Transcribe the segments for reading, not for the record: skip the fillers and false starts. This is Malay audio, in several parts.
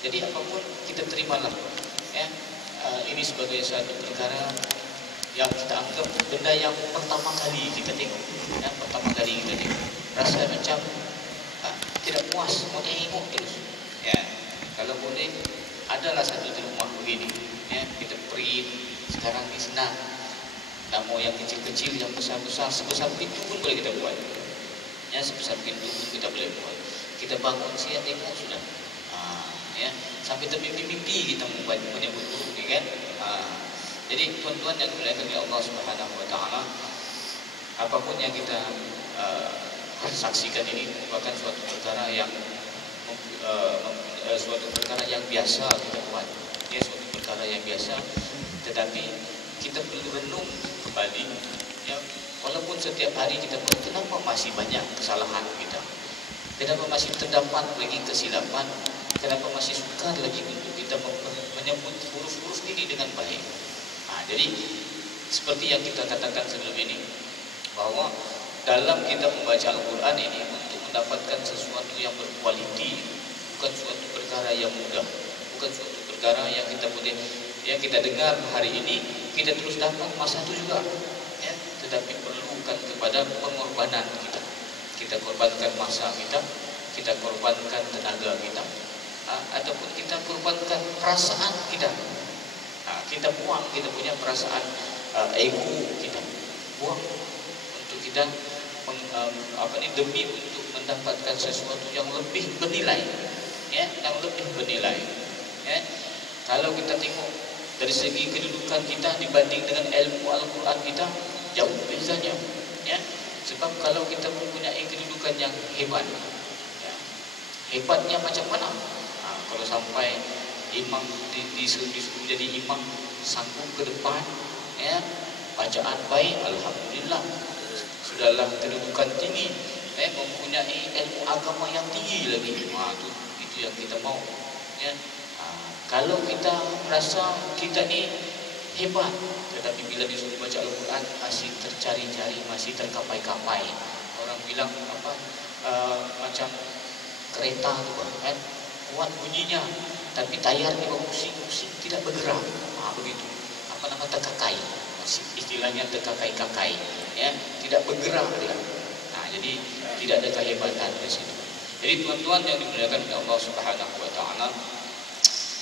Jadi apapun kita terimalah, ya. Ini sebagai satu perkara yang kita anggap benda yang pertama kali kita tengok, ya, pertama kali kita tengok, rasa macam tidak puas, mau tengok terus, ya. Kalau boleh adalah satu di rumah begini, ya, kita print. Sekarang ni senang, tak mau yang kecil-kecil, yang besar-besar, sebesar pintu pun boleh kita buat, ya, sebesar pintu pun kita boleh buat. Kita bangun siap tengok sudah, ya, sampai termimpi-mimpi kita menyebut guru ni kan. Jadi tuan-tuan yang dimuliakan oleh Allah Subhanahu Wa Taala, apapun yang kita saksikan ini merupakan suatu perkara yang biasa kita buat, ya, suatu perkara yang biasa. Tetapi kita perlu renung kembali, ya, walaupun setiap hari kita buat, kenapa masih banyak kesalahan kita, kenapa masih terdapat lagi kesilapan, kenapa masih sukar lagi untuk kita menyebut huruf-huruf ini dengan baik. Jadi seperti yang kita katakan sebelum ini, bahwa dalam kita membaca Al-Quran ini untuk mendapatkan sesuatu yang berkualiti, bukan suatu perkara yang mudah, bukan suatu perkara yang kita boleh, yang kita dengar hari ini kita terus dapat masa itu juga, ya, tetapi perlukan kepada pengorbanan kita. Kita korbankan masa kita, kita korbankan tenaga kita, ataupun kita korbankan perasaan kita. Kita buang kita punya perasaan ego kita, buang untuk kita demi untuk mendapatkan sesuatu yang lebih bernilai, ya, yang lebih bernilai, ya. Kalau kita tengok dari segi kedudukan kita dibanding dengan ilmu Al-Quran kita, jauh bezanya, ya. Sebab kalau kita mempunyai kedudukan yang hebat, ya, hebatnya macam mana? Kalau sampai imam disuruh jadi imam, sanggup ke depan, ya, bacaan baik, alhamdulillah, sudahlah kedudukan tinggi, mempunyai ilmu agama yang tinggi lagi, itu yang kita mau, ya. Kalau kita rasa kita ni hebat, tetapi bila disuruh baca Al-Quran masih tercari-cari, masih terkapai-kapai, orang bilang apa, macam kereta tu kan, kuat bunyinya, tapi tayarnya pusing-pusing, tidak bergerak. Begitu. Apa nama, terkakai. Istilahnya terkakai-kakai, ya, tidak bergerak dia. Jadi tidak ada kehebatan di situ. Jadi tuan-tuan yang dimuliakan oleh Allah Subhanahu Wa Taala,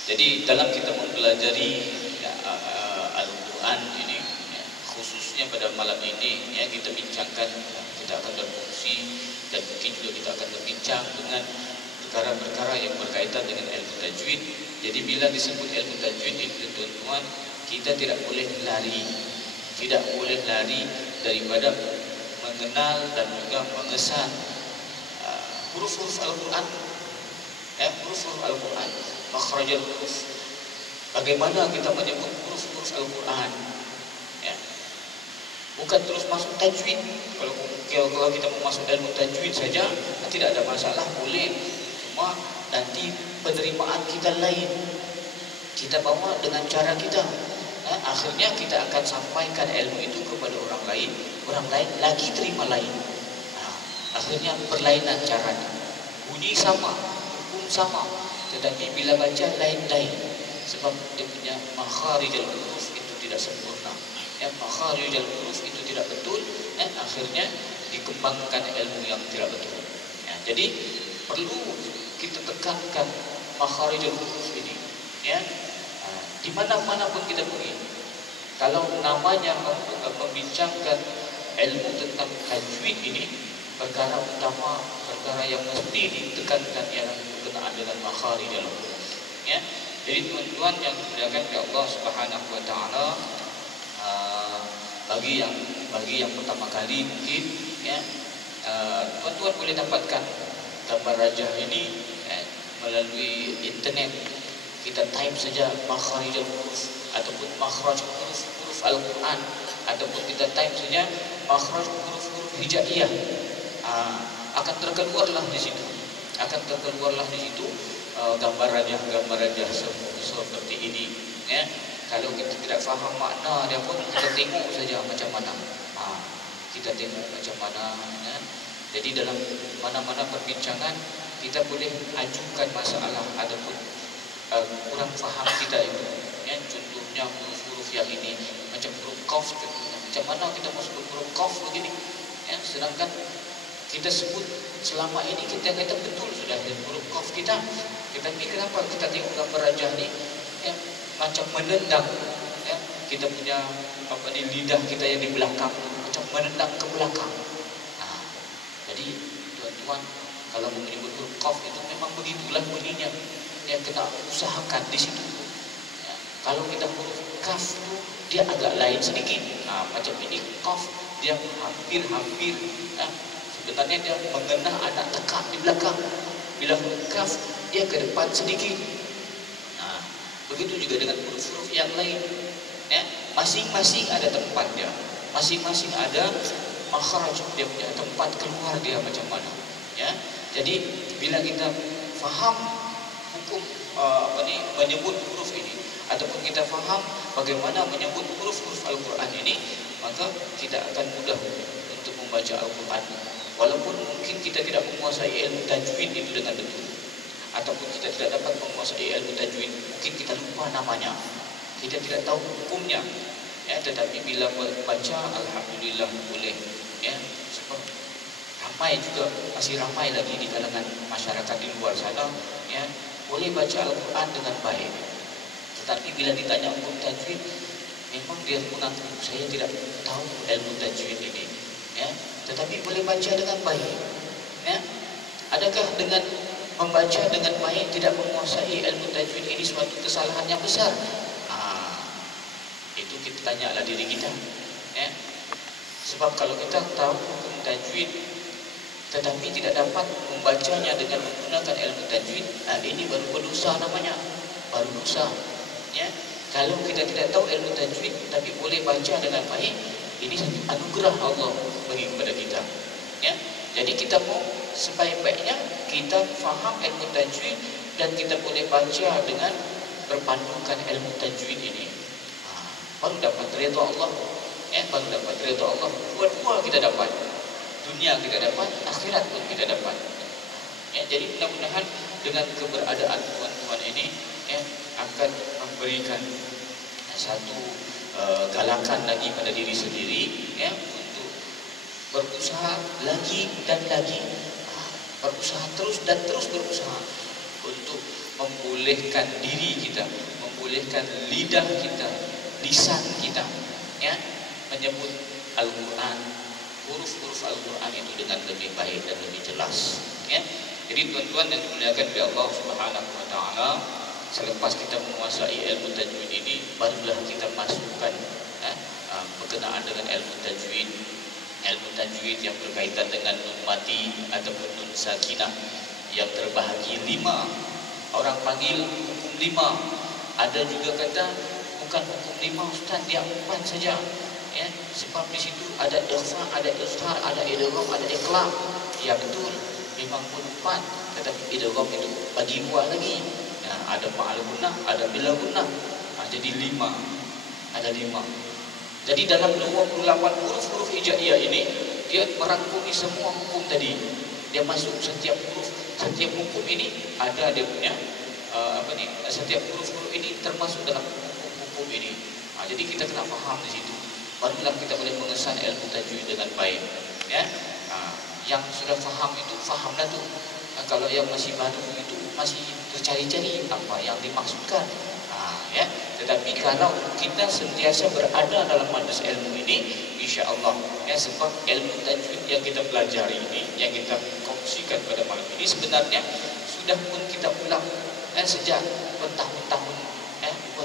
jadi dalam kita mempelajari, ya, Al-Quran ini, ya, khususnya pada malam ini, ya, kita bincangkan, kita akan berfungsi dan mungkin juga kita akan berbincang dengan perkara-perkara yang berkaitan dengan ilmu tajwid. Jadi bila disebut ilmu tajwid itu, tuan-tuan, kita tidak boleh lari, daripada mengenal dan juga mengesan huruf-huruf Al-Quran, huruf-huruf Al-Quran, makhrajul huruf. Bagaimana kita menyebut huruf-huruf Al-Quran, ya. Bukan terus masuk tajwid. Kalau kita mau masuk ilmu tajwid saja, tidak ada masalah, boleh. Cuma nanti penerimaan kita lain, kita bawa dengan cara kita, akhirnya kita akan sampaikan ilmu itu kepada orang lain lagi terima lain, akhirnya berlainan caranya, bunyi sama, hukum sama, tetapi bila baca lain-lain, sebab dia punya makharijul huruf itu tidak sempurna, ya, makharijul huruf itu tidak betul, akhirnya dikembangkan ilmu yang tidak betul, ya. Jadi perlu kita tekankan makharijul huruf ini, ya. Di mana-mana pun kita pergi, kalau namanya membincangkan ilmu tentang tajwid ini, perkara utama, perkara yang mesti ditekankan ialah berkenaan dengan makharijul huruf, ya. Jadi tuan-tuan yang dimuliakan oleh Allah Subhanahu Wa Taala, bagi yang pertama kali mungkin, ya, tuan-tuan boleh dapatkan gambar rajah ini, ya, melalui internet. Kita type saja makharijul huruf ataupun makhraj huruf Al-Quran, ataupun kita type saja makhraj huruf hijaiyah, akan terkeluarlah di situ, gambar rajah seperti ini, ya. Kalau kita tidak faham makna dia pun, kita tengok saja macam mana, ya. Jadi dalam mana-mana perbincangan kita boleh ajukan masalah ataupun Sedangkan kita sebut selama ini kita kata betul sudah huruf qaf kita. Tetapi kenapa kita tengok gambar rajah ni ya, macam menendang ya, kita punya lidah kita yang di belakang macam menendang ke belakang. Nah, jadi tuan-tuan kalau menyebut huruf qaf itu memang begitulah bunyinya. Yang kita usahakan di situ. Ya, kalau kita huruf kaf itu dia agak lain sedikit. Nah, macam ini qaf dia hampir ya, sebenarnya dia mengenah ada tekak di belakang. Bila huruf kaf dia ke depan sedikit. Nah, begitu juga dengan huruf-huruf yang lain. Ya, masing-masing ada tempatnya. Masing-masing ada makhraj dia punya tempat keluar dia macam mana. Ya. Jadi bila kita faham hukum menyebut huruf ini ataupun kita faham bagaimana menyebut huruf-huruf Al-Quran ini, maka kita akan mudah untuk membaca Al-Quran. Walaupun mungkin kita tidak menguasai ilmu tajwid itu dengan betul, ataupun kita tidak dapat menguasai ilmu tajwid, mungkin kita lupa namanya, kita tidak tahu hukumnya, ya, tetapi bila baca alhamdulillah boleh, ya. Sebab ramai juga, masih ramai lagi di kalangan masyarakat di luar sana, ya, boleh baca Al-Quran dengan baik, tetapi bila ditanya hukum tajwid, memang dia mengaku saya tidak tahu ilmu tajwid ini, ya. Tetapi boleh baca dengan baik, ya. Adakah dengan membaca dengan baik tidak menguasai ilmu tajwid ini suatu kesalahan yang besar? Itu kita tanyalah diri kita, ya. Sebab kalau kita tahu hukum tajwid tetapi tidak dapat membacanya dengan menggunakan ilmu tajwid, ini baru berdosa namanya, baru dosa, ya. Kalau kita tidak tahu ilmu tajwid tapi boleh baca dengan baik, ini satu anugerah Allah bagi kepada kita, ya. Jadi kita mau sebaik-baiknya kita faham ilmu tajwid dan kita boleh baca dengan berpandukan ilmu tajwid ini, baru dapat redha Allah, ya, baru dapat redha Allah. Dua-dua kita dapat, dunia kita dapat, akhirat pun kita dapat, ya. Jadi mudah-mudahan dengan keberadaan tuan-tuan ini, ya, akan memberikan satu galakan lagi pada diri sendiri, ya, untuk berusaha lagi dan lagi, berusaha terus dan terus berusaha untuk membolehkan diri kita, membolehkan lidah kita, lisan kita, ya, menyebut Al-Quran, huruf-huruf Al-Quran itu dengan lebih baik dan lebih jelas, ya. Jadi tuan-tuan yang dimuliakan oleh Allah Subhanahu Wa Taala, selepas kita menguasai ilmu tajwid ini, barulah kita masukkan berkenaan dengan ilmu tajwid yang berkaitan dengan nun mati ataupun nun sakinah yang terbahagi 5. Orang panggil hukum 5. Ada juga kata bukan hukum 5 Ustaz, dia 4 saja, ya. Sebab di situ ada ikhfa, ada izhar, ada idgham, ada iqlab. Ya betul, memang pun 4, tetapi idgham itu bagi 2 lagi. Ada ma'al gunnah, ada bila gunnah. Jadi 5. Ada 5. Jadi dalam 28 huruf-huruf hijaiyah ini, dia merangkumi semua hukum tadi. Dia masuk setiap huruf, setiap hukum ini ada dia punya setiap huruf-huruf ini termasuk dalam hukum ini. Jadi kita kena faham di situ, barulah kita boleh mengesan ilmu tajwid dengan baik, ya. Yang sudah faham itu fahamlah tu. Kalau yang masih baru itu masih tercari-cari apa yang dimaksudkan, ya. Tetapi kalau kita sentiasa berada dalam majlis ilmu ini, insya-Allah, ya, sebab ilmu tajwid yang kita pelajari ini, yang kita kongsikan pada malam ini sebenarnya sudah pun kita ulang, sejak bertahun-tahun,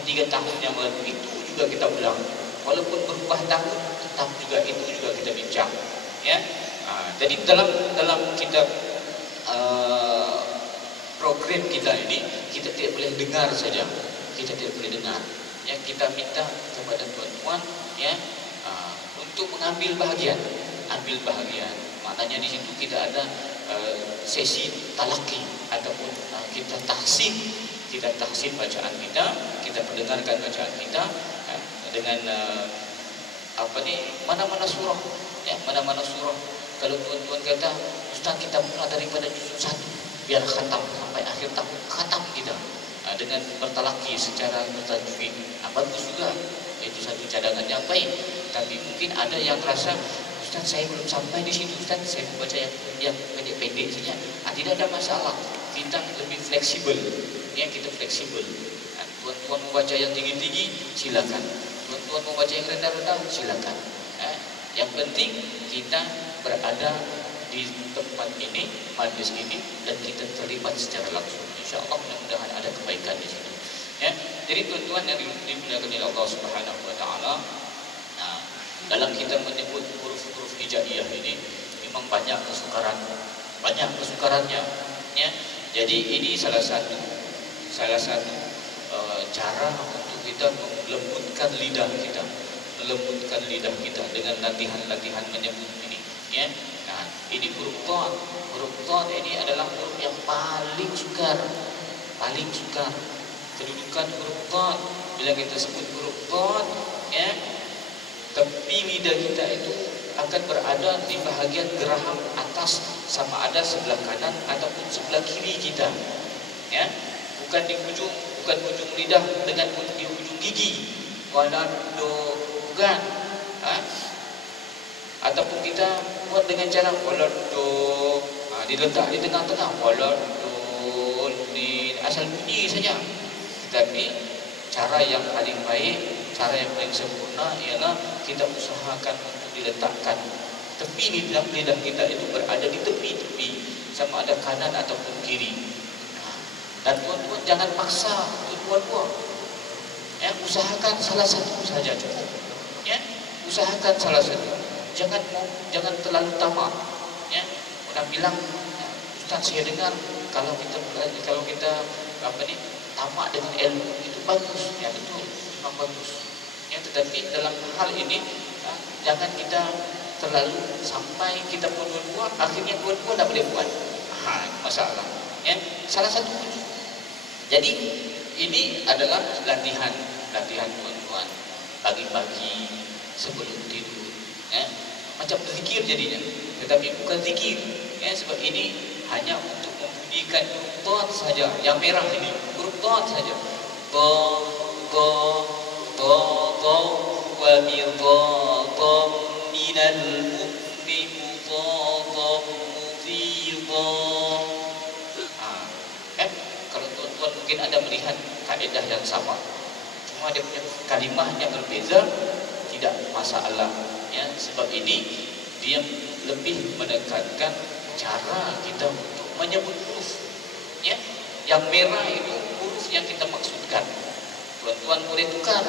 3 tahun yang lalu itu juga kita ulang. Walaupun berubah tahun, tetap juga itu juga kita bincang, ya. Jadi dalam kitab program kita ini, kita tidak boleh dengar saja, kita tidak boleh dengar, ya. Kita minta kepada tuan-tuan, ya, untuk mengambil bahagian, ambil bahagian. Maknanya di situ kita ada sesi talaki ataupun kita tahsin bacaan kita mendengarkan bacaan kita dengan mana-mana surah, ya, mana-mana surah. Kalau tuan-tuan kata, Ustaz kita mulai daripada juzuk 1 biar khatam sampai akhir tahun, khatam kita dengan bertalaki secara tajwid, bagus juga, itu satu cadangan yang baik. Tapi mungkin ada yang rasa Ustaz saya belum sampai di situ Ustaz, saya baca yang pendek-pendek saja. Tidak ada masalah, kita lebih fleksibel, ya kita fleksibel. Tuan-tuan membaca yang tinggi-tinggi, silakan. Tuan-tuan membaca yang rendah-rendah, silakan. Yang penting kita berada di tempat ini, majlis ini, dan kita terlibat secara langsung. InsyaAllah mudah-mudahan ada kebaikan di sini. Ya, jadi tuan-tuan yang dimuliakan oleh Allah Subhanahu Wa Taala, dalam kita menyebut huruf-huruf hijaiyah ini memang banyak kesukarannya. Ya, jadi ini salah satu cara untuk kita melembutkan lidah kita dengan latihan menyebut ini. Ya, nah ini huruf Dha. Huruf Dha ini adalah huruf yang paling sukar. Kedudukan huruf Dha, bila kita sebut huruf Dha, ya, tepi lidah kita itu akan berada di bahagian geraham atas, sama ada sebelah kanan ataupun sebelah kiri kita. Ya, bukan ujung lidah dengan di ujung gigi. Bukan. Ataupun kita buat dengan cara diletak di tengah-tengah, asal bunyi saja. Tetapi cara yang paling baik, cara yang paling sempurna ialah kita usahakan untuk diletakkan tepi lidah kita itu berada di tepi-tepi, sama ada kanan ataupun kiri. Dan tuan-tuan jangan paksa untuk buat. Ya, usahakan salah satu saja cukup. Ya, usahakan salah satu. Jangan terlalu tamak. Ya, orang bilang, Ustaz saya dengar kalau kita tamak dengan ilmu itu bagus. Ya betul, memang bagus. Ya, tetapi dalam hal ini jangan kita terlalu sampai kita pun dua, akhirnya dua tak boleh buat. Masalah. Ya, salah satu. Jadi ini adalah latihan tuan-tuan pagi-pagi sebelum tidur. Ya, macam berzikir jadinya, tetapi bukan zikir. Ya, sebab ini hanya untuk membunyikan huruf Dha saja, yang merah ini huruf Dha saja. Wa midha minal mu'minu kalau tuan-tuan mungkin ada melihat kaedah yang sama, cuma dia punya kalimahnya berbeza, tidak masalah. Ya, sebab ini dia lebih menekankan cara kita untuk menyebut huruf. Ya, yang merah itu huruf yang kita maksudkan. Tuan-tuan boleh tukar.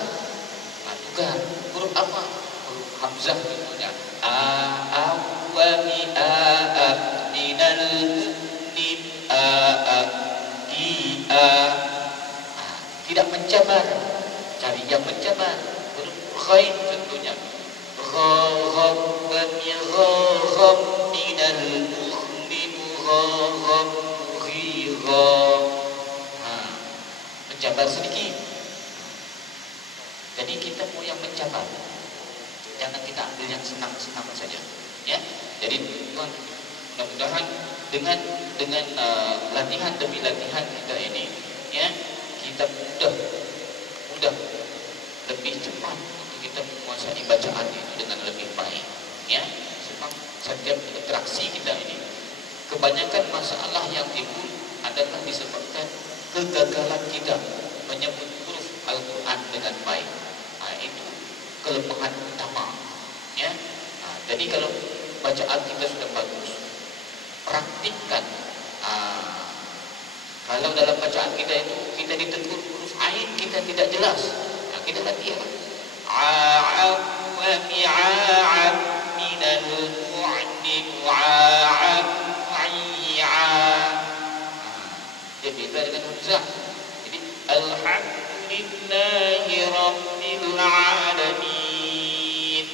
Tukar huruf apa? Huruf hamzah contohnya. Minal mu'min tidak mencabar, cari yang mencabar. Huruf ghain contohnya. Minal mu'min mencabar sedikit. Jadi kita mau yang mencabar, jangan kita ambil yang senang-senang saja. Ya, jadi tuan, mudah-mudahan dengan latihan demi latihan kita ini, ya, kita mudah lebih cepat untuk kita menguasai bacaan itu dengan lebih baik. Ya, sebab setiap interaksi kita ini, kebanyakan masalah yang timbul adalah disebabkan kegagalan kita menyebut huruf Al-Quran dengan baik. Itu kelemahan utama. Ya, jadi kalau bacaan kita sudah bagus, praktikkan. Kalau dalam bacaan kita itu kita ditegur huruf ain kita tidak jelas, kita latihan. Minal mu'min dia beda dengan hamzah. Jadi alhamdulillahi rabbil alamin.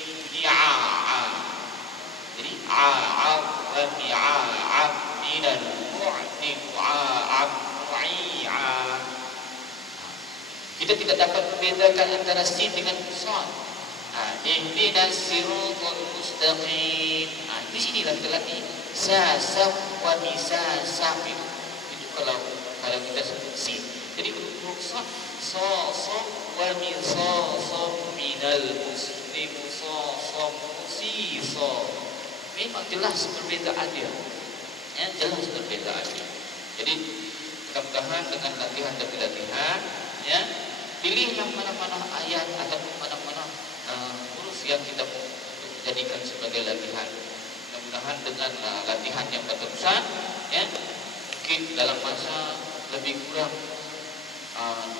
Jadi minal mu'min kita tidak dapat membedakan antara sin dengan sad. Ihdinas siratal mustaqim. Di sinilah kita latih sasaf wa misasaf itu kalau kita sebut sin. Jadi huruf sad sasaf wa misasaf minal muslim sasaf Seesaw. Memang jelas perbezaan dia. Ya, jelas perbezaan dia. Jadi mudah-mudahan dengan latihan demi latihan, ya, pilihlah mana-mana ayat ataupun mana-mana huruf yang kita mau jadikan sebagai latihan. Mudah-mudahan dengan latihan yang berterusan, ya, mungkin dalam masa lebih kurang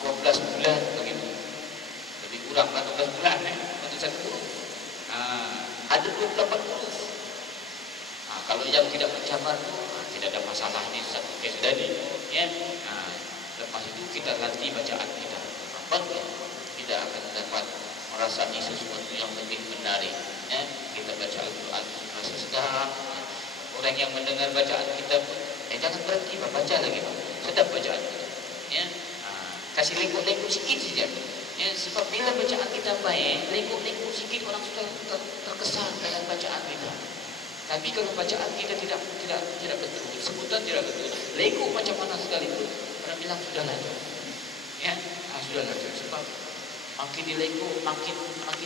12 bulan begitu. Lebih kurang 12 bulan untuk satu huruf. Ada 28 huruf. Kalau yang tidak mencabar itu tidak ada masalah, ini satu kes tadi, ya. Lepas itu kita latih bacaan kita. Nampak kita akan dapat merasai sesuatu yang lebih menarik, ya. Kita baca Al-Quran rasa sedap. Orang yang mendengar bacaan kita pun jangan berhenti baca lagi, Pak. Sedap bacaan kita, ya. Kasih lengkuk-lengkuk sikit saja, ya. Sebab bila bacaan kita baik, lengkuk-lengkuk sikit orang sudah terkesan dengan bacaan kita. Tapi kalau bacaan kita tidak betul, sebutan tidak betul, lengkuk macam mana sekalipun, orang bilang sudahlah, ya, sudahlah. Sebab makin dilengkuk, makin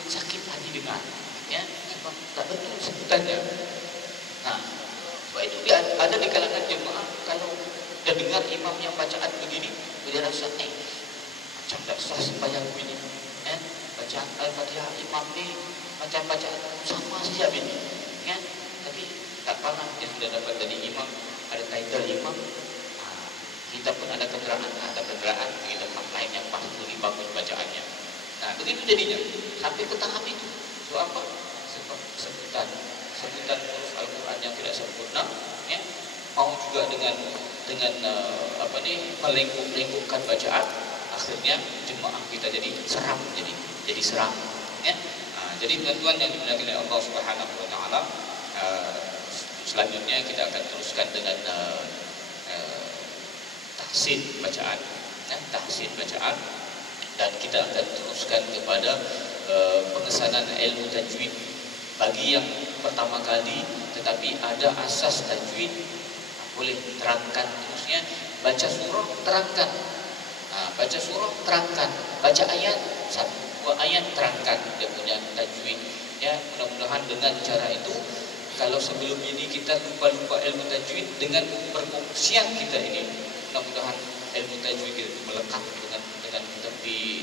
sakit hati dengar, ya. Sebab tak betul sebutannya. Sebab itu ada di kalangan jemaah kalau dia dengar imam yang bacaan begini, dia rasa macam tak sah sembahyang begini, ya. Bacaan Al-Fatihah imam ni macam bacaan sama saja begini, ya. Tapi tak pernah dia sudah dapat jadi imam, ada title imam. Kita pun ada kenderaan di tempat lain yang pasti lebih bagus bacaannya. Begitu jadinya sampai ke tahap itu. So apa? Sebab sebutan huruf Al-Quran yang tidak sempurna, ya, mau juga dengan melengkuk-lengkukkan bacaan, akhirnya jemaah kita jadi seram, jadi seram, ya. Jadi tuan-tuan yang dimuliakan oleh Allah Subhanahu wa taala, selanjutnya kita akan teruskan dengan tahsin bacaan, ya, tahsin bacaan, dan kita akan teruskan kepada pengesanan ilmu tajwid bagi yang pertama kali tetapi ada asas tajwid. Boleh terangkan terusnya, baca surah terangkan, baca surah terangkan, baca ayat 1-2 ayat terangkan dia punya tajwid, ya. Mudah-mudahan dengan cara itu, kalau sebelum ini kita lupa ilmu tajwid, dengan perkongsian kita ini, mudah-mudahan ilmu tajwid itu melekat dengan di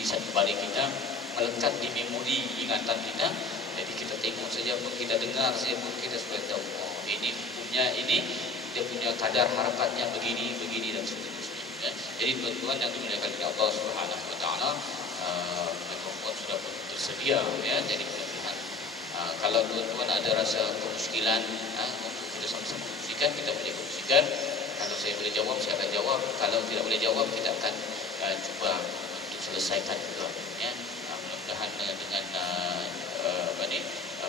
sanubari kita, melekat di memori ingatan kita. Jadi kita tengok saja pun, kita dengar saja pun, kita sudah tahu, ini hukumnya ini, dia punya kadar harapatnya begini dan seterusnya, ya. Jadi tuan-tuan yang dimuliakan oleh Allah Subhanahu wa taala, mikrofon sudah tersedia, ya. Jadi mudah-mudahan kalau tuan-tuan ada rasa kemuskilan untuk kita sama-sama kongsikan, kita boleh kongsikan. Kalau saya boleh jawab, saya akan jawab. Kalau tidak boleh jawab, kita akan cuba untuk selesaikan juga, ya. Mudah-mudahan dengan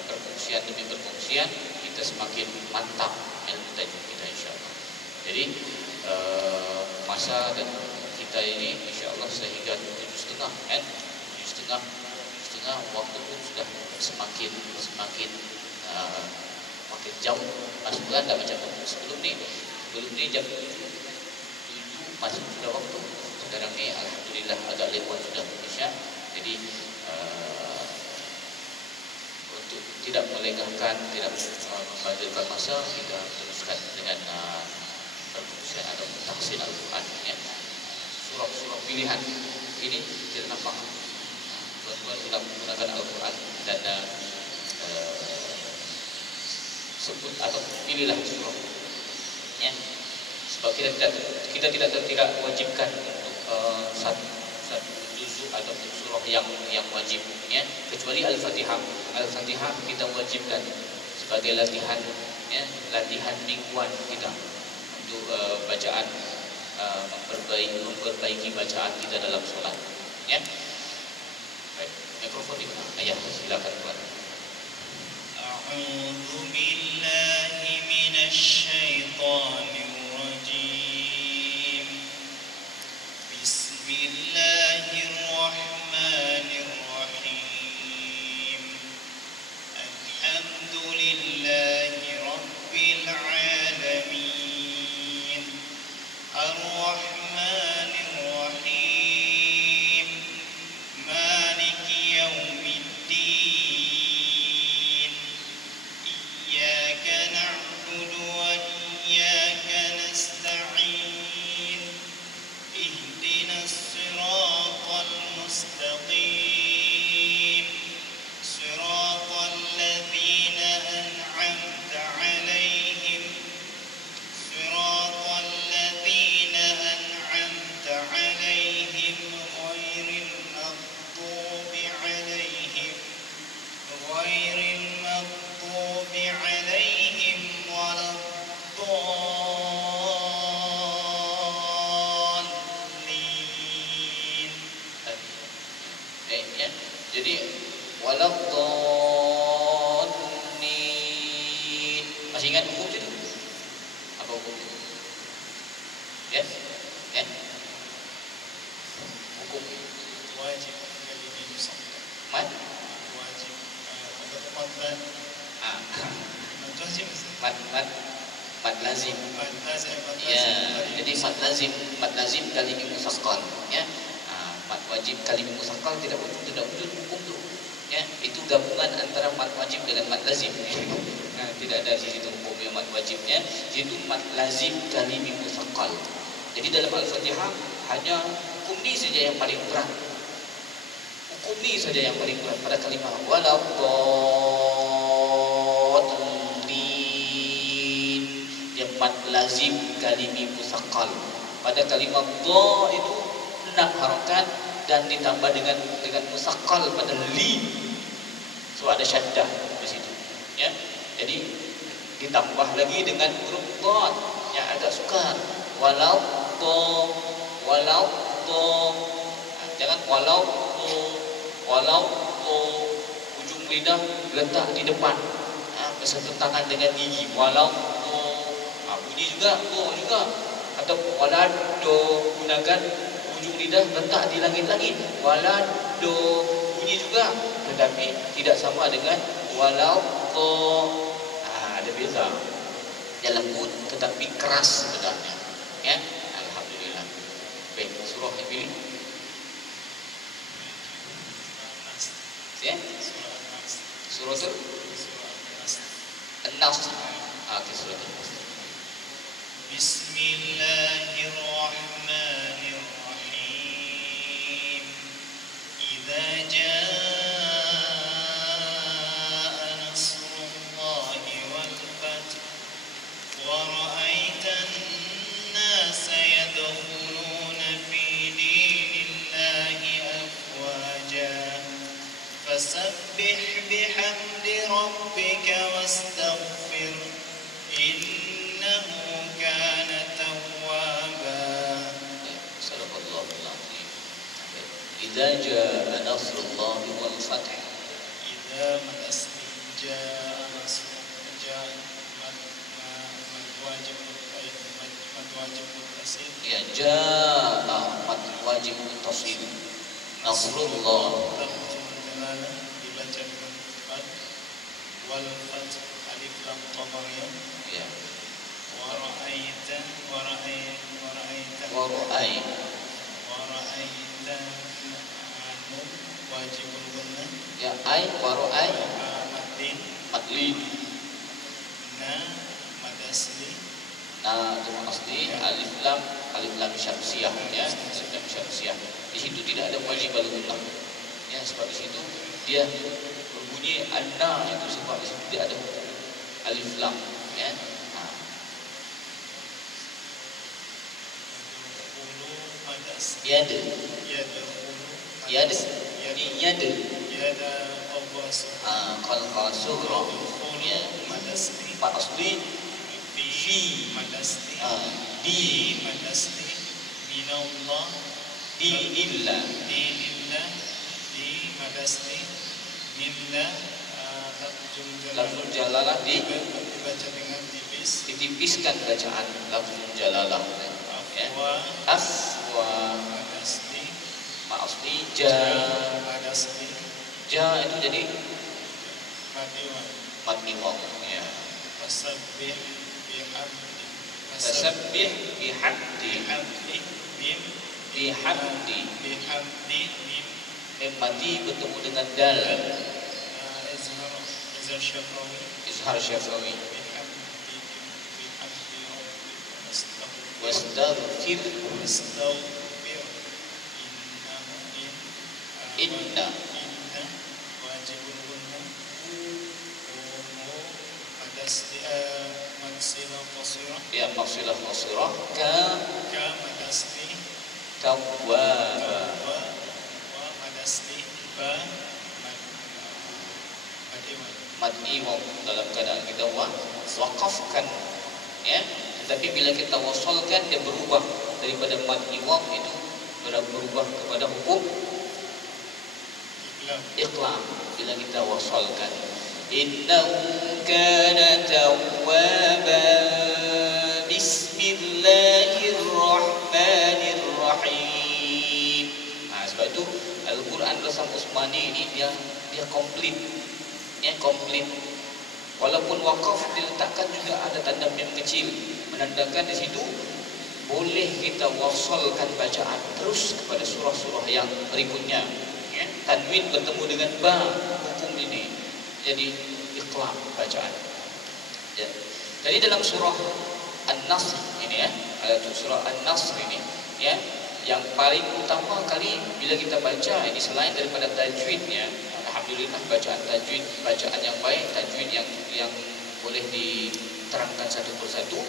perkongsian demi perkongsian, kita semakin mantap ilmu tajwid kita, insya-Allah. Jadi masa dan kita ini insya-Allah sehingga 7.30, kan? 7.30 waktu pun sudah semakin jauh. Bukan tak macam sebelum ni jam 7 masih sudah waktu. Sekarang ni alhamdulillah agak lewat sudah Isya. Jadi untuk tidak melengahkan, tidak membazirkan masa, kita teruskan dengan perkongsian atau tahsin Al-Quran, ya. Surah-surah pilihan ini tidak nampak. Tuan-tuan sudah menggunakan Al-Quran dan sebut atau pilihlah surah, ya. Sebab kita tidak wajibkan untuk satu juzuk atau surah yang wajib, ya. Kecuali Al-Fatihah. Al-Fatihah kita wajibkan sebagai latihan, ya, latihan mingguan kita untuk bacaan, memperbaiki bacaan kita dalam solat, ya. Baik, mikrofon di mana? Ayah, silakan tuan. A'udzu billahi minasy syaithanir rajim. Bismillahirrahmanirrahim. Alhamdulillahi rabbil alamin. Ar-Rahmanir Rahim. Maliki yaumiddin. waladdallin. Masih ingat hukum itu? Apa hukum itu? Ya? Ya? Hukum wajib kalimah musaqqal. mat Wajib atau mad ah wajib. mad lazim. Mad lazim. Ya, jadi mad lazim kalimah musaqqal, ya. Mad wajib kalimah musaqqal tidak wujud hukum tu. Ya, itu gabungan antara mad wajib dengan mad lazim. Tidak ada di situ hukum yang mad wajibnya, yaitu mad lazim kalimah musaqqal. Jadi dalam Al-Fatihah hanya hukum ni saja yang paling berat. Hukum ni saja yang paling berat pada kalimah waladdallin. Yang mad lazim kalimah musaqqal. Pada kalimah dha itu 6 harakat dan ditambah dengan musaqqal pada li. So ada syaddah di situ. Ya. Jadi ditambah lagi dengan huruf dha yang agak sukar. Walau jangan walau ujung lidah letak di depan bersetentangan dengan gigi. Walau bunyi juga atau walado gunakan ujung lidah letak di langit-langit. Walado bunyi juga tetapi tidak sama dengan walau ada beza. Dia lembut tetapi keras sebenarnya. Ya, alhamdulillah. Baik, surah yang pilih. Ya, surah tu An-Nas. Okey, surah An-Nas. Bismillahirrahmanirrahim. Idza jaa nasrullahi wal fath wa ra'aitan nasa yadkhuluna fi dinillahi afwaja fasabbih bihamdi rabbika wastaghfir innahu kana tawwaba. Sadaqallahul azim. Idza jaa nasrullahi wal fath. Idza madasmi jaa nasrullahi mad wajib muttasil. Ya, jaa mad wajib muttasil. Nasrullah dibaca dengan mad wal fath alif lam qamariyah. Ya. Wa ra'aita nun wajibul gunnah. Ya, ai wa ra'ai Madin madlin. na madasli Dengan asli alif lam syamsiah, ya, alif lam syamsiah. Di situ tidak ada wajib al-gunnah. Ya, sebab di situ dia berbunyi anna, itu sebab di situ tidak ada alif lam, ya. Yada. Ini yada. Qalqa sughra. Ya. Fa asli fi di minallah dinillah. dinillah di madasni minna Lafzul jalalah dibaca dengan tipis. ditipiskan bacaan lafzul jalalah. Ya. Afwa Madasni asli ja. madasni Ja itu jadi madiwan mad iwam, ya. fasabbih bihamdi Fasabbih bihamdi. bihamdi Bihamdi. mim Mati bertemu dengan dal. izhar syafawi Izhar syafawi. bihamdi rabbika Wastaghfir. wastaghfir Inna. wajibul gunnah madasni maksilah qasirah Ya, maksilah qasirah ka madasni tawwaba. wa madasni ba madiwan Mad iwam dalam keadaan kita waqafkan, ya. Tetapi bila kita wasalkan dia berubah daripada mad iwam itu berubah kepada hukum Iqlam bila kita wasalkan. Innahu kana tawwaba. Bismillahirrahmanirrahim. Sebab itu Al-Quran Rasam Usmani ini dia komplit. Komplit. Walaupun wakaf diletakkan juga ada tanda mim kecil, menandakan di situ boleh kita wasalkan bacaan terus kepada surah-surah yang berikutnya. Tanwin bertemu dengan ba, hukum ini. Jadi iqlam bacaan. Jadi dalam surah An-Nasr ini surah An-Nasr ini yang paling utama kali bila kita baca ini, selain daripada tajwidnya, alhamdulillah bacaan tajwid, bacaan yang baik, tajwid yang boleh diterangkan satu persatu,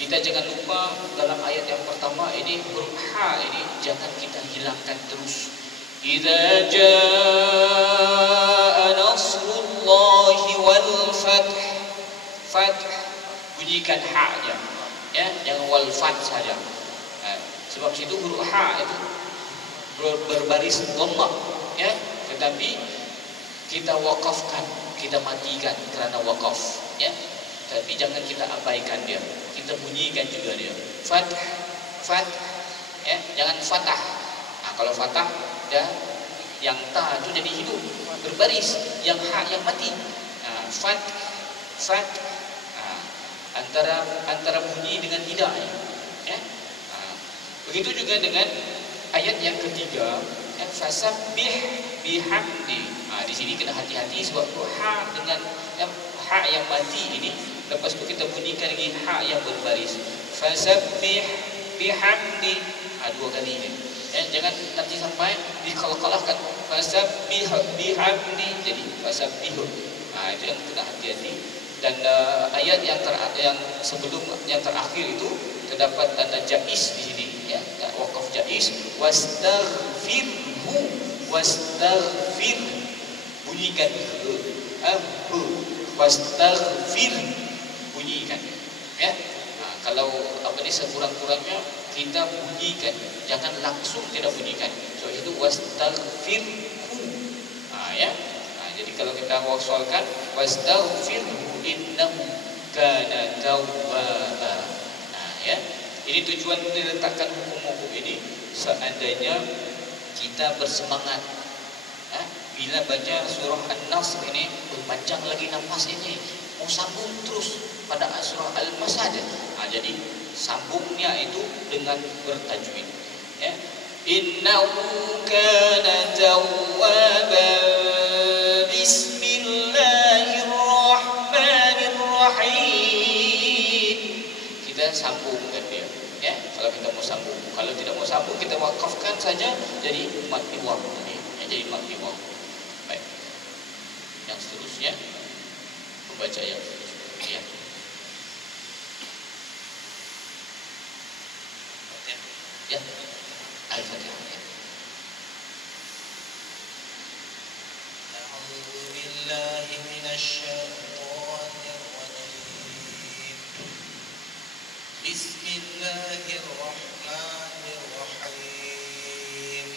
kita jangan lupa dalam ayat yang pertama ini huruf ha ini jangan kita hilangkan terus. Idza jaa nasrullahi wal fath. Fath bunyikan ha-nya, jangan wal fath saja. Sebab situ huruf ha itu berbaris dhammah, tetapi kita wakafkan, kita matikan kerana wakaf, tapi jangan kita abaikan dia, kita bunyikan juga dia. Fath, fath, jangan fatah. Kalau fatah, yang ta itu jadi hidup, berbaris, yang ha yang mati. Fath, fath, antara bunyi dengan hidayah. Begitu juga dengan ayat yang ketiga, fasabbih bihamdi. Di sini kena hati-hati sebab ha dengan ha yang mati ini, lepas tu kita bunyikan lagi ha yang berbaris. Fasabbih bihamdi, dua kali ni. Jangan nanti sampai dikalkalahkan. Fasabbih bihamdi jadi fasabbih. Itu yang kena hati-hati. Dan ayat yang sebelum yang terakhir itu terdapat tanda jaiz di sini, wakaf jaiz. Wastaghfirhu, wastaghfir, bunyikan wastaghfir, bunyikan. Kalau sekurang-kurangnya kita bunyikan, jangan langsung tidak bunyikan. So itu wastaghfirhu. Jadi kalau kita wasalkan wastaghfirhu innahu kana tawwaba. Ini tujuan diletakkan hukum-hukum ini seandainya kita bersemangat. Bila baca surah An-Nasr ini, panjang lagi nafas ini, mau sambung terus pada surah Al-Masad. Jadi sambungnya itu dengan bertajwid. Innahu kana tawwaba. Bismillahirrahmanirrahim. Kita sambungkan dia. Kalau kita mau sambung, kalau tidak mau sambung kita wakafkan saja jadi mat iwah. Jadi mat iwah. Baik. Yang seterusnya membaca yang seterusnya. Al-Fatihah. A'udzu billahi minasy syaithanir rajim. Bismillahirrahmanirrahim.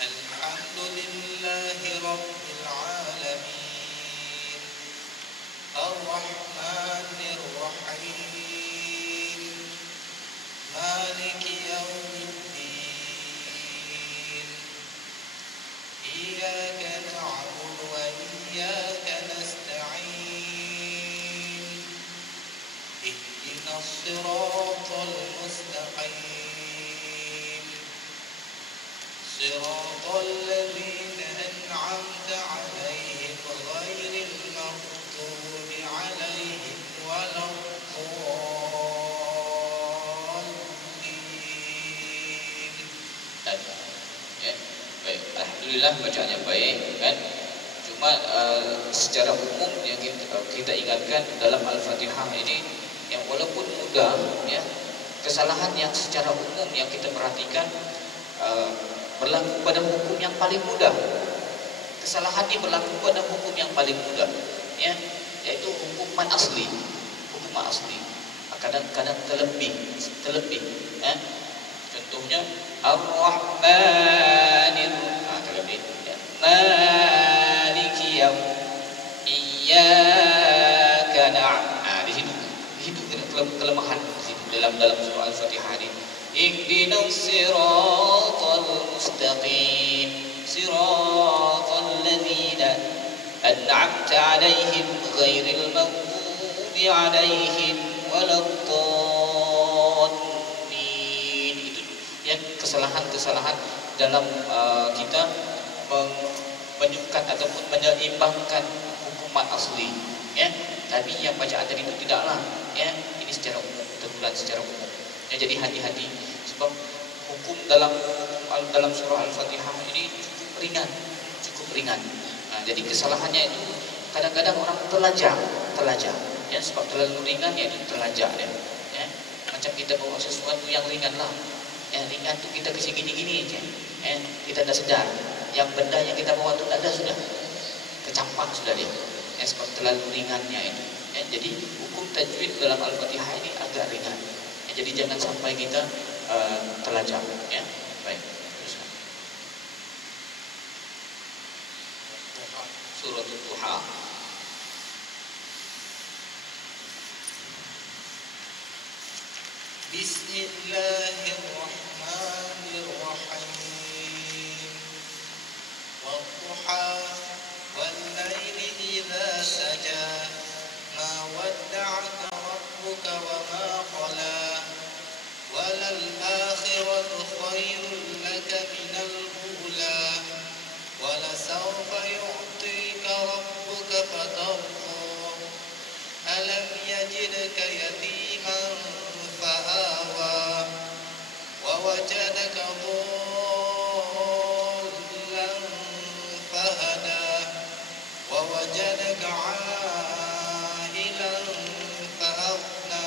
Alhamdulillahi rabbil alamin. Ar-Rahmanir Rahim. Maliki yaumiddin. Iyyaka na'budu wa iyyaka nasta'in. Ihdinas siratal mustaqim. Siratal ladzina an'amta 'alaihim ghairil maghdubi 'alaihim waladdallin. Baik, alhamdulillah bacaannya baik, kan? Cuma secara umum yang kita ingatkan dalam Al-Fatihah ini, yang walaupun mudah, kesalahan yang secara umum yang kita perhatikan berlaku pada hukum yang paling mudah. Kesalahan ini berlaku pada hukum yang paling mudah, yaitu hukuman asli. Hukuman asli kadang-kadang terlebih. Contohnya Ar-Rahmanir. الصراط المستقيم صراط الذين أنعمت عليهم غير المغضوب عليهم ولا الضالين. Itu ya, kesalahan-kesalahan dalam kita menyukat ataupun menyeimbangkan hukuman asli ya. Tapi yang bacaan tadi itu tidaklah ya, ini secara umum, terbulan secara umum ya. Jadi hati-hati sebab hukum dalam surah Al-Fatihah ini cukup ringan. Nah, jadi kesalahannya itu kadang-kadang orang terlajak ya, sebab terlalu ringan ya, itu terlajak ya. Macam kita bawa sesuatu yang ringan lah ya, ringan tu kita kasi gini-gini aja ya, kita dah sedar yang benda yang kita bawa tu tak ada, sudah kecampak sudah dia ya, sebab terlalu ringannya itu ya. Jadi hukum tajwid dalam Al-Fatihah ini agak ringan ya, jadi jangan sampai kita terlajak ya. Baik, teruskan. Surah Duha. Bismillahirrahmanirrahim. Wadduha wal-laili idza saja ma wadda'aka rabbuka wa ma qala walal akhiratu khairun laka minal ula wala sawfa yu'tika rabbuka fatarda alam yajidka yatiman fa'awa wa wajadaka dhallan fahada wa wajadaka 'ailan fa'aghna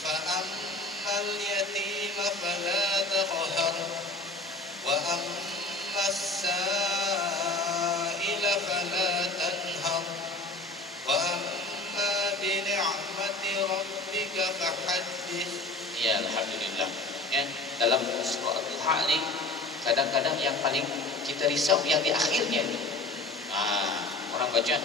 fa ammal yatima fala taqhar wa ammas sa'ila fala tanhar wa amma bi ni'mati rabbika fahaddith. Ya, alhamdulillah ya. Dalam surah Duha ni kadang-kadang yang paling kita risau yang di akhirnya itu. Orang baca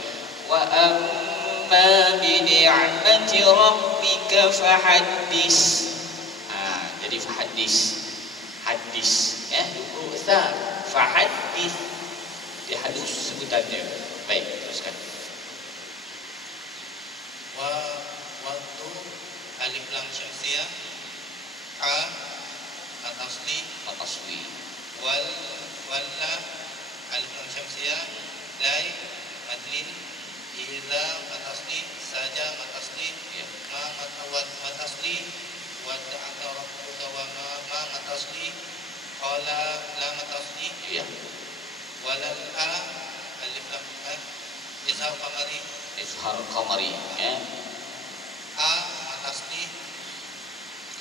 wa amma bi ni'mati rabbika fahaddis. Jadi fahaddis, hadis ya, urusan fahaddis dia halus sebutannya. Baik, teruskan. Waktu alif lam syamsiyah atasli walla alif lam syamsiyah lai madlin idza atasli saja atasli ma atasli wadda'aka rabbuka wa ma atasli qala lam atasli walal alif lam izhar qamari ya. Atasli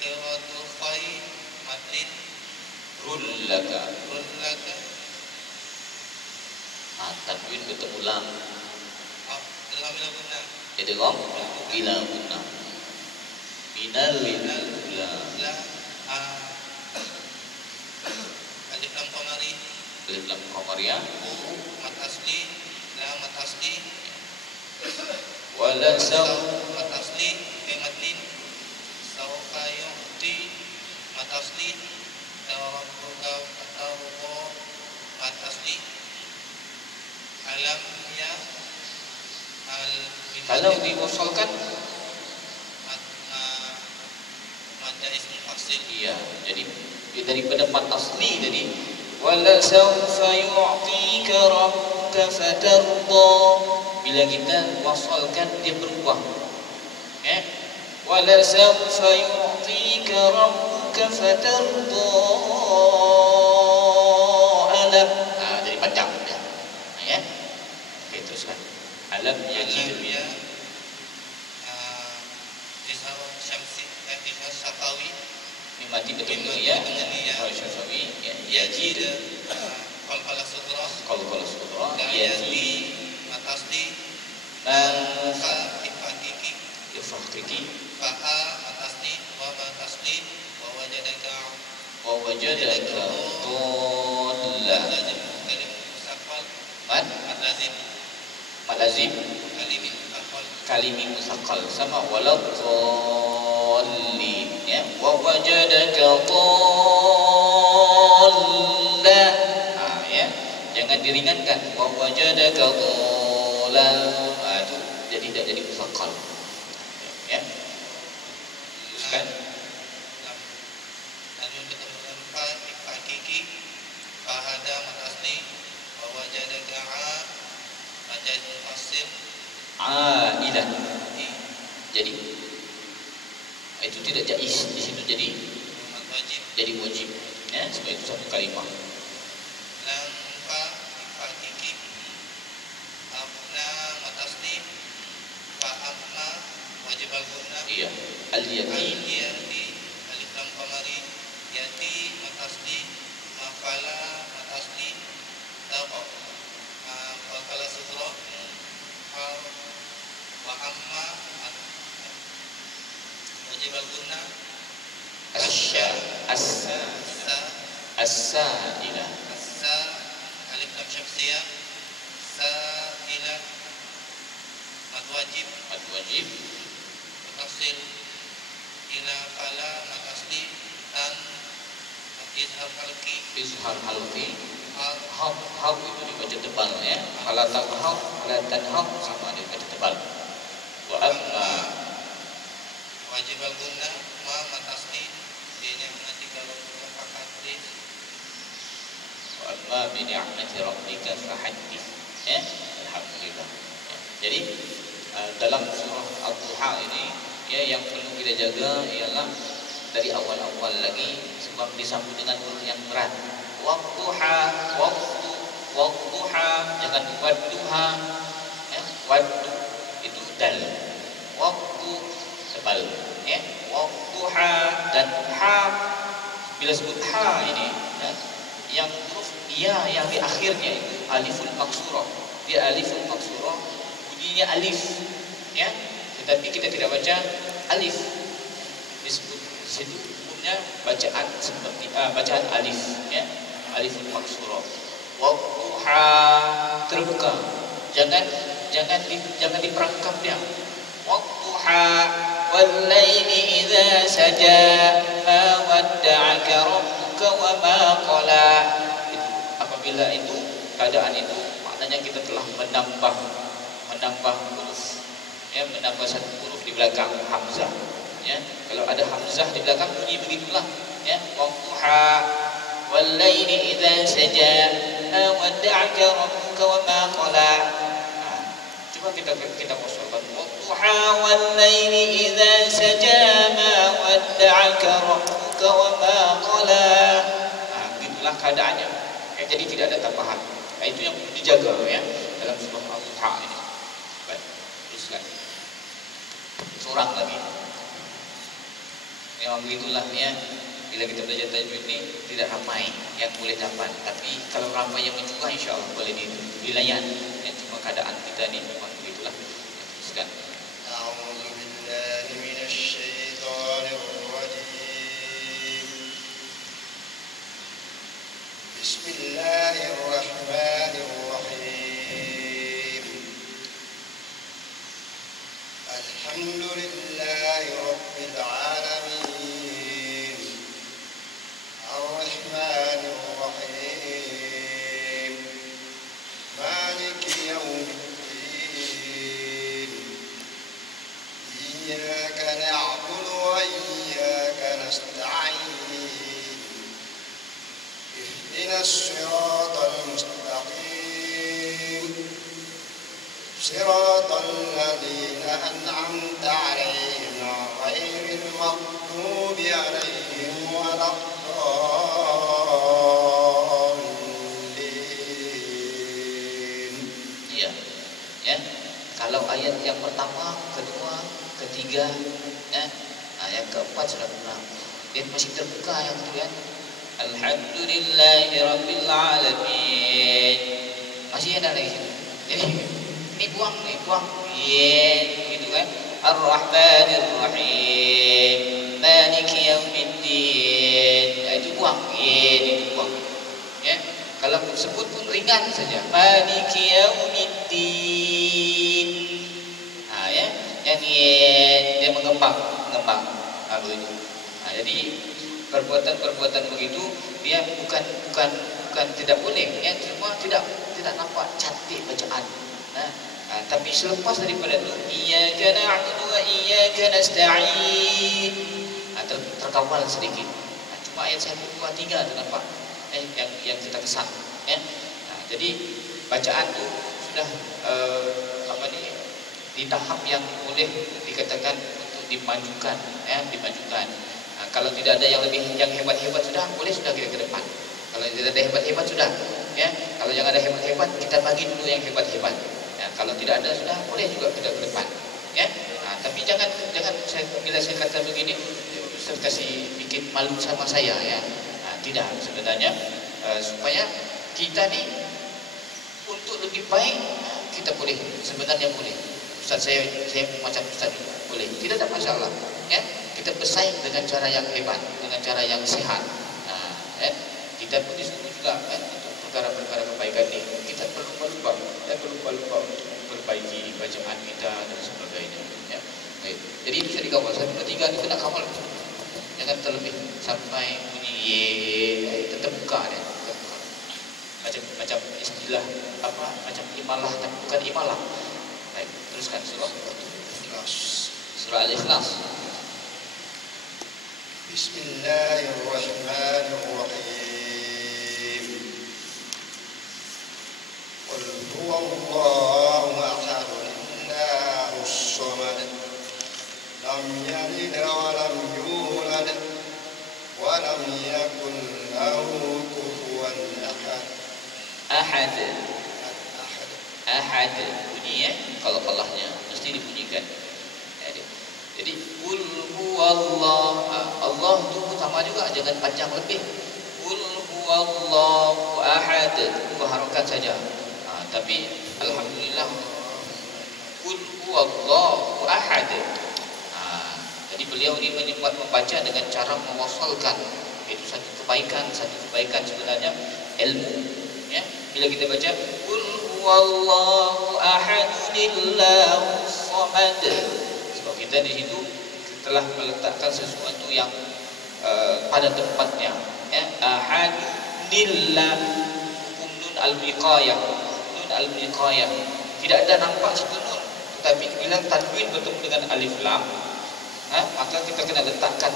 qiratul khair madlin rullaka tanwin bertemu lam jadi rom bila guna minal la alif lam qamari ya matasli la matasli wala saw matasli madlin sawfa yu'ti matasli rabbuka fatarda matasli alam ya kalau diwasalkan mada ismul fasil. Iya, jadi daripada mat asli tadi wala sawfa yu'tika rabbuka fatarda, bila kita wasalkan dia berubah ya. Wala sawfa yu'tika rabbuka fatarda alam, jadi panjang ya. Okey, teruskan. Alam yajid ya Ishar Syamsi Ishar Syafawi ini mati betul ya. Syafawi ya. Yajid Qalqala Sutra yajid Matasdi Ifakiki Ifakiki Fa'a Matasdi Wa Matasdi Wa wajadaka dhalla Kalim Musaqal mat Lazim kalimi musaqqal sama walad dhalin, ya. Wa wajadaka dhallan. Ya. Jangan diringankan. Wa wajadaka dhallan. Itu jadi tidak jadi mufaqqal. Ya. Teruskan. Lanjut ketemu keempat hakiki fahada matasni wa wajadaka majaz mufassir Ailah. Jadi itu tidak jaiz, di situ jadi wajib. wajib, ya, sebab itu satu kalimah. Lam fa hakiki abna matasni fa amma wajib al-guna Iya, al-yatim. al-yati alif lam qamari yati matasni mafala matasni taqa fakala sutra hal wa amma wajib al-guna Asya, sa as-sailah. sa alif lam syamsiyah sa ila mad wajib Al-wajib, tafsir ila fala matasni tan izhar halqi izhar halqi. hal Hab itu dibaca tebal, ya. Kalau tanhab, kalau tanhab sama dibaca tebal. Wa amma wajib al-guna ma matasni ini mengaji kalau bukan fakatri wa amma bi ni'mati rabbika fahaddits. Ya, alhamdulillah. Ya. Jadi dalam surah Al-Duha ini, ya, yang perlu kita jaga ialah dari awal-awal lagi, sebab disambung dengan huruf yang berat. Wadduha, wadduha, jangan wadduha, ya. Waddu itu dal, waddu tebal, ya. Wadduha dan ha, bila sebut ha ini, ya, yang huruf ya yang di akhirnya itu aliful maksurah, dia aliful maksurah, bunyinya alif, ya, tetapi kita tidak baca alif, disebut situ umumnya bacaan seperti bacaan alif, ya, aliful maksurah. Wadduha, terbuka, jangan diperangkap dia. Wadduha wal laili idza saja ma wadda'aka rabbuka wa ma qala. Apabila itu keadaan itu, maknanya kita telah menambah huruf, ya, menambah satu huruf di belakang hamzah, ya. Kalau ada hamzah di belakang bunyi begitulah, ya. Wadduha wal laili idza saja ma wadda'aka rabbuka wa ma qala. Coba kita kosongkan. Wadduha wal laili idza saja ma wadda'aka rabbuka wa ma qala. Begitulah keadaannya. Ya, jadi tidak ada tambahan. Itu yang perlu dijaga, ya, dalam surah Al-Duha ini. Baik, teruskan. Seorang lagi. Memang begitulah, ya. Bila kita belajar tajwid ini tidak ramai yang boleh dapat, tapi kalau ramai yang mencoba, insya Allah boleh dilayan. Ya, cuma keadaan kita ini memang begitulah. Ya, teruskan. A'udzu billahi minasy syaithanir rajim. Bismillahirrahmanirrahim. Alhamdulillahi rabbil alamin. Ar-Rahmanir Rahim. Maliki yaumiddin. Iyyaka na'budu wa iyyaka nasta'in. Ihdinas siratal mustaqim. Siratal ladzina an'amta 'alaihim ghairil maghdubi 'alaihim waladdallin. Iya, ya. Kalau ayat yang pertama, kedua, ketiga, ya, yang keempat sudah pernah. Dia masih terbuka yang itu, ya. Alhamdulillahi rabbil alamin. Masih ada lagi. Jadi ini buang. Ya, gitu kan. Ar-Rahmanir Rahim. Maliki yaumiddin. Itu buang. Itu buang. Ya. Kalau sebut pun ringan saja. Maliki yaumiddin. Ya. Yang dia mengembang. begitu. Jadi perbuatan begitu dia bukan tidak boleh, ya, cuma tidak nampak cantik bacaan. Tapi selepas daripada itu, iyyaka na'budu wa iyyaka nasta'in, terkawal sedikit. Cuma ayat 1, 2, 3 tu nampak yang kita kesan, ya. Jadi bacaan tu sudah di tahap yang boleh dikatakan untuk dimajukan, ya, dimajukan. Kalau tidak ada yang hebat-hebat sudah kita ke depan. Kalau tidak ada hebat-hebat sudah, ya. Kalau yang ada hebat-hebat kita bagi dulu yang hebat-hebat. Ya, kalau tidak ada sudah boleh juga kita ke depan, ya. Tapi jangan bila saya kata begini, Ustaz kasih bikin malu sama saya, ya. Tidak, sebenarnya supaya kita ni untuk lebih baik kita boleh, sebenarnya boleh. Ustaz saya macam Ustaz juga boleh, tidak ada masalah, ya. Kita bersaing dengan cara yang hebat, dengan cara yang sehat. Kita pun disuruh juga, untuk perkara-perkara kebaikan ini kita berlumba-lumba untuk perbaiki bacaan kita dan sebagainya, ya. Baik. Jadi bisa dikawal. 1, 2, 3 itu kena kawal, jangan terlebih sampai bunyi ye, tetap buka dia. Macam istilah macam imalah tapi bukan imalah. Baik, teruskan surah Al-Ikhlas. Bismillahirrahmanirrahim. Qul huwallahu ahad, Allahus samad, lam yalid wa lam yulad wa lam yakul lahu kufuwan ahad. Ahad bunyi, ya. Kalau kalahnya mesti dibunyikan. Jadi qul huwallah, Allah tu sama juga, jangan panjang lebih. Qul huwallahu ahad, dua harakat saja. Tapi alhamdulillah qul huwallahu ahad. Jadi beliau ini membaca dengan cara mewasalkan. Itu satu kebaikan sebenarnya ilmu, ya. Bila kita baca qul huwallahu ahadillahus samad, sebab kita di situ telah meletakkan sesuatu yang pada tempatnya, ya. Ahadillah, nun al-wiqayah, tidak ada nampak situ nun, tetapi bila tanwin bertemu dengan alif lam, maka kita kena letakkan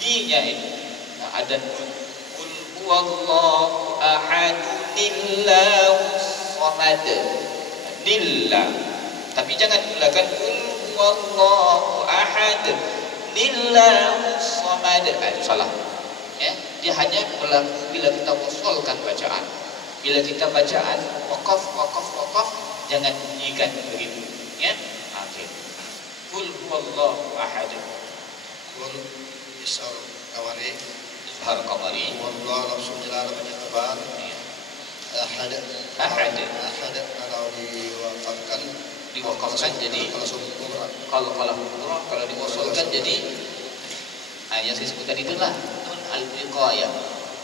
bunyinya ini. Ada nun. Qul huwallahu ahadillahus samad, lillah. Tapi jangan mulakan qul huwallahu ahad lillahus samad. Itu salah, ya. Dia hanya berlaku bila kita wasalkan bacaan. Bila kita bacaan waqaf, jangan bunyikan begitu, ya. Okey. Qul huwallahu ahad. Qul isar qamari, Izhar qamari. wallahu lafzul jalal tebal. Ahad Diwakafkan jadi kalau diwasalkan jadi yang saya sebutkan itulah nun al-wiqayah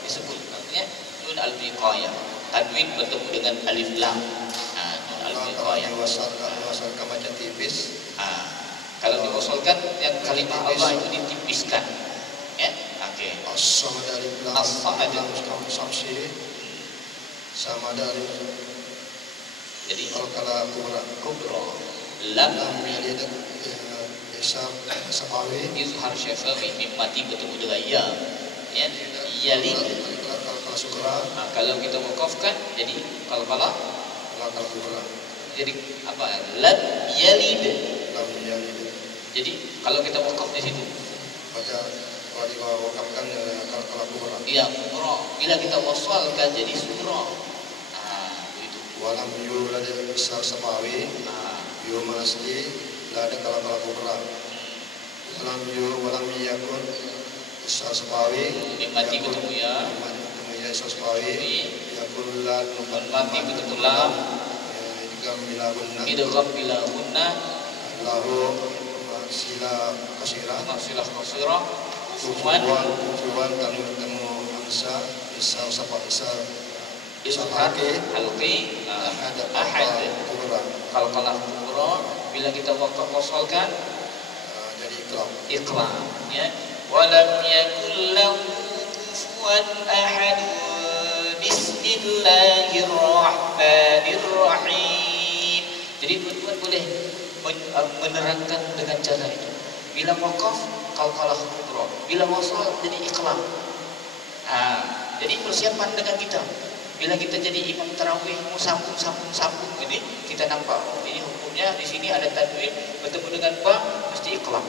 disebut, artinya nun al-wiqayah, tanwin bertemu dengan alif lam. Nun al-wiqayah wasalkan macam tipis. Kalau diwasalkan yang kalimah Allah itu ditipiskan, ya. Okey. As-samad alif lam samsi sama dari. Jadi kalau kubra lam yalid isar sabawi, izhar syafawi mati bertemu dengan ya, yalid. Kalau sugra, kalau kita wakafkan jadi kalau kubra jadi apa? Lam yalid. Jadi kalau kita wakaf di situ baca, kalau diwakafkan kalau kubra. Iya, kubra. Bila kita wasalkan jadi sugra. Begitu. Walam yulad isar sabawi, yumasli la ada kalau kubra. Walam yakun isar sabawi, mati ketemu ya. isar sabawi, yakun la mati ketemu lam. Idgham bila gunna. Lahu sila kasirah, kufuwan temu hamzah isar halqi ahad. Kalau kubra bila kita wasalkan jadi Iqlam. Ya. Walam yakul lahu kufuwan ahad. Bismillahirrahmanirrahim. Jadi tuan-tuan boleh menerangkan dengan cara itu. Bila waqaf qalqalah kubra, bila wasal jadi iqlam. Jadi persiapan dengan kita. Bila kita jadi imam tarawih, sambung ini kita nampak ini hukumnya di sini ada tanwin bertemu dengan ba mesti iqlam.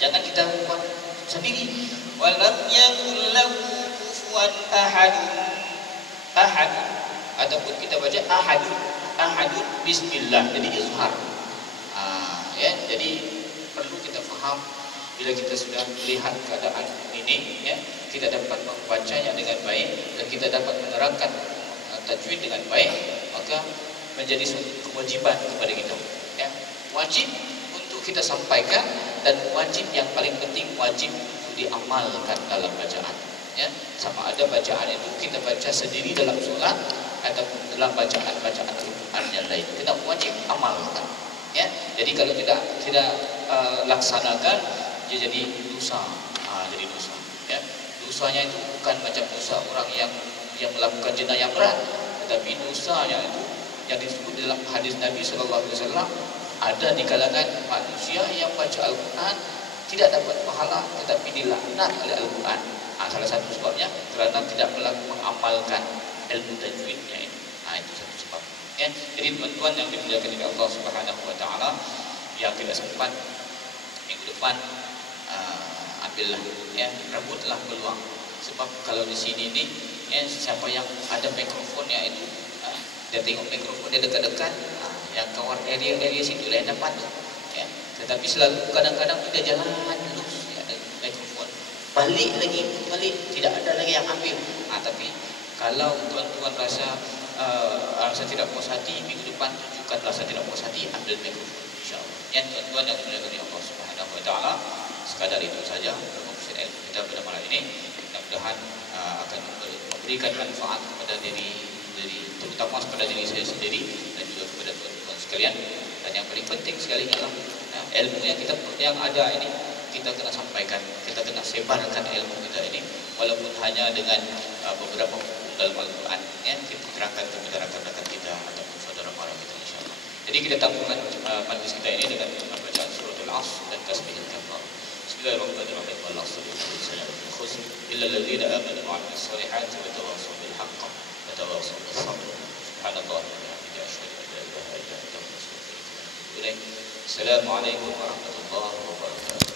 Jangan kita buat sendiri. Walam yakul lahu kufuwan ahad. Ahad ataupun kita baca ahadun bismillah, jadi izhar. Ya, jadi perlu kita faham bila kita sudah melihat keadaan ini, ya, kita dapat membacanya dengan baik dan kita dapat menerangkan tajwid dengan baik, maka menjadi suatu kewajiban kepada kita. Ya, wajib untuk kita sampaikan dan wajib yang paling penting wajib untuk diamalkan dalam bacaan. Ya, sama ada bacaan itu kita baca sendiri dalam solat ataupun dalam bacaan-bacaan Al-Quran yang lain, kita wajib amalkan. Ya, jadi kalau tidak laksanakan, dia jadi dosa. Jadi dosa. Ya, dosanya itu bukan macam dosa orang yang melakukan jenayah berat, tetapi dosanya itu yang disebut dalam hadis Nabi SAW, ada di kalangan manusia yang baca Al-Quran tidak dapat pahala tetapi dilaknat oleh Al-Quran. Salah satu sebabnya kerana tidak mengamalkan ilmu tajwidnya ini. Itu satu sebab. Ya, jadi tuan-tuan yang dimuliakan oleh Allah Subhanahu Wa Taala, yang tidak sempat minggu depan, ambillah, ya, rebutlah peluang. Sebab kalau di sini ni, ya, siapa yang ada mikrofonnya itu, dia tengok mikrofon dia dekat-dekat, yang kawan area situ lah yang dapat. Ya, tetapi selalu kadang-kadang dia jalan lurus, ya, ada mikrofon. Balik tidak ada lagi yang ambil. Tapi kalau tuan-tuan rasa tidak puas hati, minggu depan tunjukkan rasa tidak puas hati, ambil mikrofon, insya-Allah. Ya, tuan-tuan yang dimuliakan oleh Allah Subhanahu Wa Taala, sekadar itu saja perkongsian ilmu kita pada malam ini. Mudah-mudahan akan memberikan manfaat kepada diri terutama kepada diri saya sendiri dan juga kepada tuan-tuan sekalian. Dan yang paling penting sekali adalah ilmu yang ada ini kita kena sampaikan, kita kena sebarkan ilmu kita ini, walaupun hanya dengan beberapa hukum dalam Al-Quran, ya, kita terangkan kepada rakan-rakan kita ataupun saudara mara kita, insyaAllah. Jadi kita tangguhkan majlis kita ini dengan bacaan surah Al-Asr dan tasbih al-kaffar. Bismillahirrahmanirrahim. Al-Asr illa alladhina amanu wa 'amilus solihati wa tawassaw bil haqq wa tawassaw bis sabr. Subhanallah wa bihamdihi, asyhadu an la ilaha illa anta, astaghfiruka wa atubu ilaik. Assalamualaikum warahmatullahi wabarakatuh.